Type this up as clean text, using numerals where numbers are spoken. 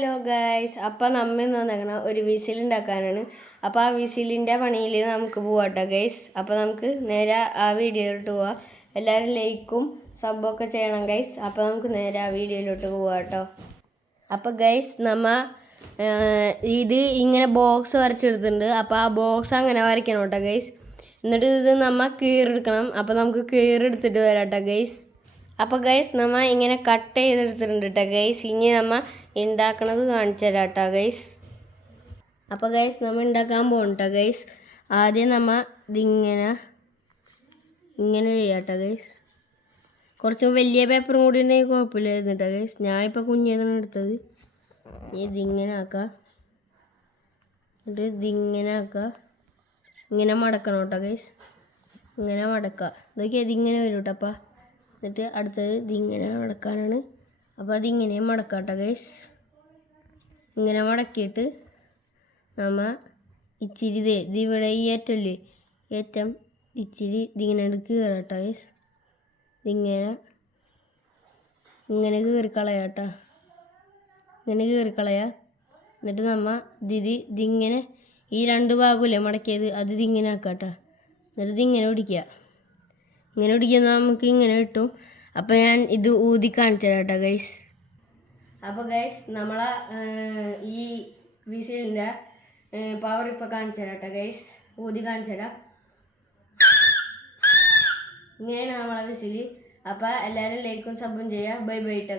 Hello guys, അപ്പം നമ്മ ഇന്ന് വന്നേക്കണം ഒരു വിസിലുണ്ടാക്കാനാണ്. അപ്പോൾ ആ വിസിലിൻ്റെ പണിയിൽ നമുക്ക് പോവാട്ടോ ഗൈസ്. അപ്പോൾ നമുക്ക് നേരെ ആ വീഡിയോയിലോട്ട് പോവാം. എല്ലാവരും ലൈക്കും സബ്ബൊക്കെ ചെയ്യണം ഗൈസ്. അപ്പോൾ നമുക്ക് നേരെ ആ വീഡിയോയിലോട്ട് പോവാട്ടോ. അപ്പോൾ ഗൈസ് ഇത് ഇങ്ങനെ ബോക്സ് വരച്ചെടുത്തിട്ടുണ്ട്. അപ്പോൾ ആ ബോക്സ് അങ്ങനെ വരയ്ക്കണം കേട്ടോ ഗൈസ്. എന്നിട്ട് ഇത് കീറെടുക്കണം. അപ്പോൾ നമുക്ക് കീറെടുത്തിട്ട് വരാട്ടോ ഗൈസ്. അപ്പോൾ ഗൈസ് ഇങ്ങനെ കട്ട് ചെയ്തെടുത്തിട്ടുണ്ട് കേട്ടോ ഗൈസ്. ഇനി ഉണ്ടാക്കണത് കാണിച്ചു തരാം കേട്ടോ ഗൈസ്. അപ്പോൾ ഗൈസ് ഉണ്ടാക്കാൻ പോകും കേട്ടോ ഗൈസ്. ആദ്യം ഇതിങ്ങനെ ചെയ്യാം കേട്ടോ ഗൈസ്. കുറച്ച് വലിയ പേപ്പറും കൂടി ഉണ്ടെങ്കിൽ കുഴപ്പമില്ലായിരുന്നു കേട്ടോ ഗൈസ്. ഞാൻ ഇപ്പോൾ കുഞ്ഞതാണ് എടുത്തത്. ഇതിങ്ങനെ ആക്കാം. എന്നിട്ട് ഇങ്ങനെ മടക്കണം കേട്ടോ ഗൈസ്. ഇങ്ങനെ മടക്കുക. ഇതൊക്കെ ഇതിങ്ങനെ വരും കേട്ടോ. അപ്പം എന്നിട്ട് അടുത്തത് ഇതിങ്ങനെ മടക്കാനാണ്. അപ്പോൾ അതിങ്ങനെ മടക്കാം കേട്ടോ ഗൈസ്. ഇങ്ങനെ മടക്കിയിട്ട് ഇച്ചിരി ഇതിവിടെ ഈ ഏറ്റം ഇച്ചിരി ഇതിങ്ങനെ കീറാം കേട്ടോ ഗൈസ്. ഇങ്ങനെ കീറിക്കളയാം കേട്ടോ. ഇങ്ങനെ കീറിക്കളയാം. എന്നിട്ട് ഇതിങ്ങനെ ഈ രണ്ട് ഭാഗമില്ലേ മടക്കിയത് ഇതിങ്ങനെ ആക്കാം കേട്ടോ. എന്നിട്ട് ഇതിങ്ങനെ പിടിക്കുക. ഇങ്ങനെ പിടിക്കുന്ന നമുക്ക് ഇങ്ങനെ കിട്ടും. അപ്പോൾ ഞാൻ ഇത് ഊതി കാണിച്ചു തരാം കേട്ടോ ഗൈസ്. അപ്പോൾ ഗൈസ് ഈ വിസിലിൻ്റെ പവർ ഇപ്പോൾ കാണിച്ചു തരാം കേട്ടോ ഗൈസ്. ഊതി കാണിച്ചു തരാം. ഇങ്ങനെയാണ് വിസിൽ. അപ്പോൾ എല്ലാവരും ലൈക്കും സബും ചെയ്യുക. ബൈ ബൈ ട്ടോ.